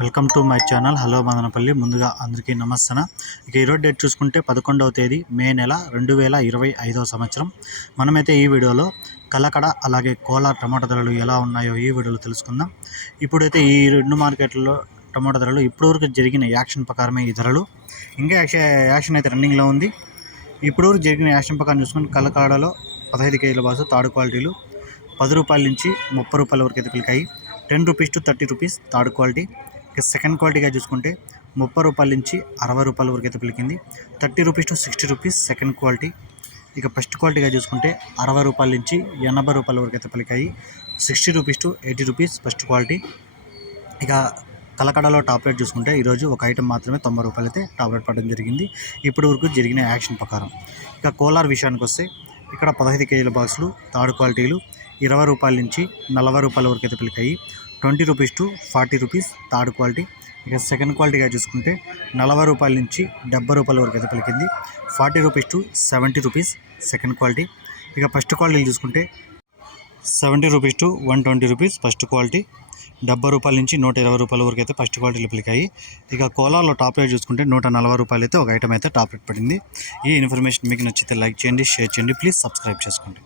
Welcome to my channel. Hello Madanapalle. ముందుగా అందరికీ నమస్తన ఇక ఈరోజు డేట్ చూసుకుంటే పదకొండవ తేదీ మే నెల రెండు వేల ఇరవై ఐదవ సంవత్సరం. మనమైతే ఈ వీడియోలో కలకడ అలాగే కోలార్ టమాటా ధరలు ఎలా ఉన్నాయో ఈ వీడియోలో తెలుసుకుందాం. ఇప్పుడైతే ఈ రెండు మార్కెట్లలో టమాటా ధరలు ఇప్పటివరకు జరిగిన యాక్షన్ ప్రకారమే ఈ ధరలు. ఇంకా యాక్షన్ యాక్షన్ అయితే రన్నింగ్లో ఉంది. ఇప్పటివరకు జరిగిన యాక్షన్ ప్రకారం చూసుకుంటే కలకాడలో పదహైదు కేజీల బాసు తాడు క్వాలిటీలు పది రూపాయల నుంచి ముప్పై రూపాయల వరకు అయితే పిలికాయి. Ten rupees to thirty rupees third quality. ఇక సెకండ్ క్వాలిటీగా చూసుకుంటే ముప్పై రూపాయల నుంచి అరవై రూపాయల వరకు అయితే పలికింది. Thirty rupees to sixty rupees second quality ఇక ఫస్ట్ క్వాలిటీగా చూసుకుంటే అరవై రూపాయల నుంచి ఎనభై రూపాయల వరకు అయితే పలికాయి. Sixty rupees to eighty rupees first quality ఇక కలకడలో టాప్ రేట్ చూసుకుంటే ఈరోజు ఒక ఐటెం మాత్రమే తొంభై రూపాయలు అయితే టాప్ రేట్ పడడం జరిగింది. ఇప్పటి వరకు జరిగిన యాక్షన్ ప్రకారం. ఇక కోలార్ విషయానికి వస్తే ఇక్కడ పదహైదు కేజీల బాక్సులు థర్డ్ క్వాలిటీలు ఇరవై రూపాయల నుంచి నలభై రూపాయల వరకు అయితే పిలికాయి. Twenty rupees to forty rupees third quality. ఇక సెకండ్ క్వాలిటీగా చూసుకుంటే నలభై రూపాయల నుంచి డెబ్బై రూపాయల వరకు అయితే పలికింది. Forty rupees to seventy rupees second quality. ఇక ఫస్ట్ క్వాలిటీలు చూసుకుంటే seventy rupees to one twenty rupees first quality. డెబ్బై రూపాయల నుంచి నూట ఇరవై రూపాయల వరకు అయితే ఫస్ట్ క్వాలిటీలు పిలికాయి. ఇక కోలాలో టాప్ రేట్ చూసుకుంటే నూట నలభై రూపాయలు అయితే ఒక ఐటమ్ అయితే టాప్ రేట్ పడింది. ఈ ఇన్ఫర్మేషన్ మీకు నచ్చితే లైక్ చేయండి షేర్ చేయండి ప్లీజ్ సబ్స్క్రైబ్ చేసుకోండి.